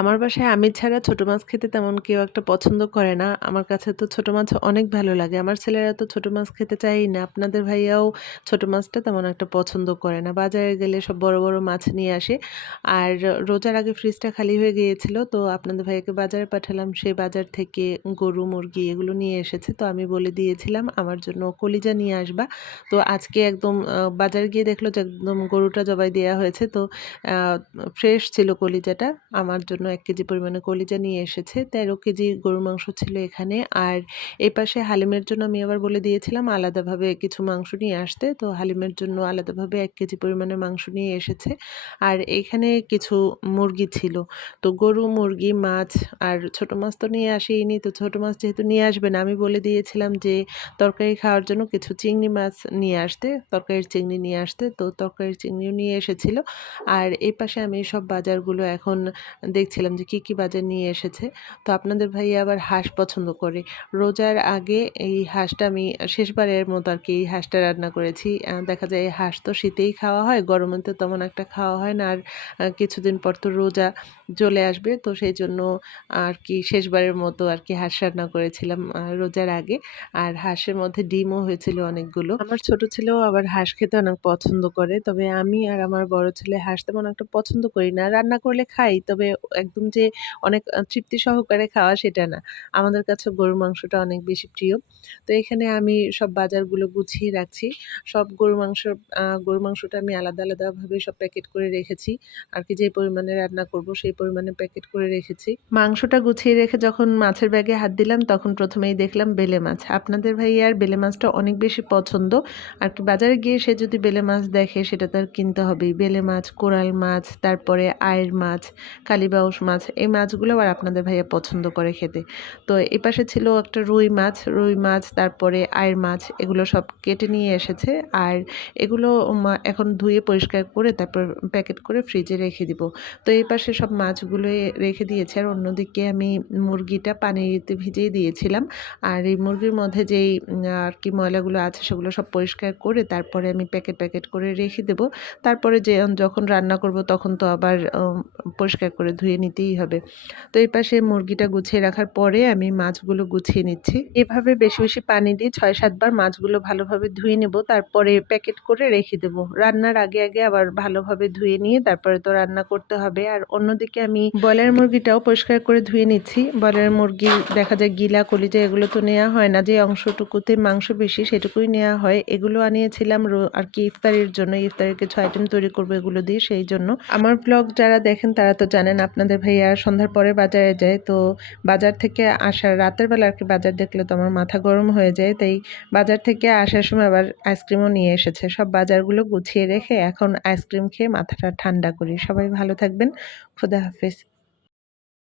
আমার বাসায় আমি ছাড়া ছোট মাছ খেতে তেমন কেউ একটা পছন্দ করে না। আমার কাছে তো ছোট মাছ অনেক ভালো লাগে। আমার ছেলেরা তো ছোট মাছ খেতে চায়ই না। আপনাদের ভাইয়াও ছোট মাছটা তেমন একটা পছন্দ করে না। বাজারে গেলে সব বড়, বড় মাছ নিয়ে আসে। আর রোজার আগে ফ্রিজটা খালি হয়ে গিয়েছিল। তো আপনাদের ভাইয়াকে বাজারে পাঠালাম। সে বাজার থেকে গরু, মুরগি এগুলো নিয়ে এসেছে। তো আমি বলে দিয়েছিলাম আমার জন্য কলিজা নিয়ে আসবা। তো আজকে একদম বাজারে গিয়ে দেখল যে একদম গরুটা জবাই দেওয়া হয়েছে। তো ফ্রেশ ছিল কলিজাটা। আমার জন্য ১ কেজি পরিমাণে কলিজা নিয়ে এসেছে। ১৩ কেজি গরুর মাংস ছিল এখানে। আর এই পাশে হালিমের জন্য আমি আবার বলে দিয়েছিলাম আলাদাভাবে কিছু মাংস নিয়ে আসতে। তো হালিমের জন্য আলাদাভাবে এক কেজি পরিমাণে মাংস নিয়ে এসেছে। আর এইখানে কিছু মুরগি ছিল। তো গরু, মুরগি, মাছ আর ছোট মাছ তো নিয়ে আসেইনি। তো ছোট মাছ যেহেতু নিয়ে আসবে না আমি বলে দিয়েছিলাম যে তরকারি খাওয়ার জন্য কিছু চিংড়ি মাছ নিয়ে আসতে, তরকারির চিংড়ি নিয়ে আসতে। তো তরকারির চিংড়িও নিয়ে এসেছিল। আর এই পাশে আমি সব বাজারগুলো এখন দেখছিলাম যে কি, কি বাজার নিয়ে এসেছে। তো আপনাদের ভাইয়া আবার হাঁস পছন্দ করে। রোজার আগে এই হাঁসটা আমি শেষবারের মতো আর কি এই হাঁসটা রান্না করেছি। দেখা যায় এই হাঁস তো শীতেই খাওয়া হয়, গরমে তো তেমন একটা খাওয়া হয় না। আর কিছুদিন পর তো রোজা চলে আসবে। তো সেই জন্য আর কি শেষবারের মতো আর কি হাঁস রান্না করেছিলাম রোজার আগে। আর হাঁসের মধ্যে ডিমও হয়েছিল অনেকগুলো। আমার ছোট ছেলেও আবার হাঁস খেতে অনেক পছন্দ করে। তবে আমি আর আমার বড় ছেলে হাঁস তেমন একটা পছন্দ করি না। রান্না করলে খাই। তবে একদম যে অনেক তৃপ্তি সহকারে খাওয়া সেটা না। আমাদের কাছে গরুর মাংসটা অনেক বেশি প্রিয়। তো এখানে আমি সব বাজারগুলো গুছিয়ে রাখছি। সব গরুর মাংস আ গরুর মাংসটা আমি আলাদা, আলাদাভাবে সব প্যাকেট করে রেখেছি। আর কি যে পরিমাণে রান্না করব সেই পরিমাণে প্যাকেট করে রেখেছি। মাংসটা গুছিয়ে রেখে যখন মাছের ব্যাগে হাত দিলাম তখন প্রথমেই দেখলাম বেলে মাছ। আপনাদের ভাইয়ার বেলে মাছটা অনেক বেশি পছন্দ। আর কি বাজারে গিয়ে সে যদি বেলে মাছ দেখে সেটা তার কিনতে হবেই। বেলে মাছ, কোরাল মাছ, তারপরে আয়ের মাছ, কালীবাউস মাছ এই মাছগুলো আবার আপনাদের ভাইয়া পছন্দ করে খেতে। তো এপাশে ছিল একটা রুই মাছ, রুই মাছ তারপরে আয়ের মাছ এগুলো সব কেটে নিয়ে এসেছে। আর এগুলো এখন ধুয়ে পরিষ্কার করে তারপর প্যাকেট করে ফ্রিজে রেখে দিব। তো এই পাশে সব মাছগুলো রেখে দিয়েছে আর অন্যদিকে আমি মুরগিটা পানিতে ভিজিয়ে দিয়েছিলাম। আর এই মুরগির মধ্যে যেই আর কি ময়লাগুলো আছে সেগুলো সব পরিষ্কার করে তারপরে আমি প্যাকেট, প্যাকেট করে রেখে দেব। তারপরে যে যখন রান্না করব তখন তো আবার পরিষ্কার করে ধুয়ে নিতেই হবে। তো এই পাশে মুরগিটা গুছিয়ে রাখার পরে আমি মাছগুলো গুছিয়ে নিচ্ছি। এভাবে বেশি, বেশি পানি দিয়ে ছয় সাতবার মাছগুলো ভালোভাবে ধুয়ে নেব। তারপরে প্যাকেট করে রেখে দেব। রান্নার আগে, আগে আবার ভালোভাবে ধুয়ে নিয়ে তারপরে তো রান্না করতে হবে। আর অন্যদিকে আমি ব্রয়লার মুরগিটাও পরিষ্কার করে ধুয়ে নিচ্ছি। ব্রয়লার মুরগি দেখা যায় গিলা, কলিজা এগুলো তো নেওয়া হয় না। যে অংশটুকুতে মাংস বেশি সেটুকুই নেওয়া হয়। এগুলো আনিয়েছিলাম আর কি ইফতারের জন্য। ইফতারির কিছু আইটেম তৈরি করব এগুলো দিয়ে সেই জন্য। আমার ব্লগ যারা দেখেন তারা তো জানেন আপনাদের ভাইয়া সন্ধ্যার পরে বাজারে যায়। তো বাজার থেকে আসার রাতের বেলা আর কি বাজার দেখলে তো আমার মাথা গরম হয়ে যায়। তাই বাজার থেকে আসার সময় আবার আইসক্রিমও নিয়ে এসেছে। সব বাজারগুলো গুছিয়ে রেখে এখন আইসক্রিম খেয়ে মাথাটা ঠান্ডা করি। সবাই ভালো থাকবেন। খুদা হাফেজ।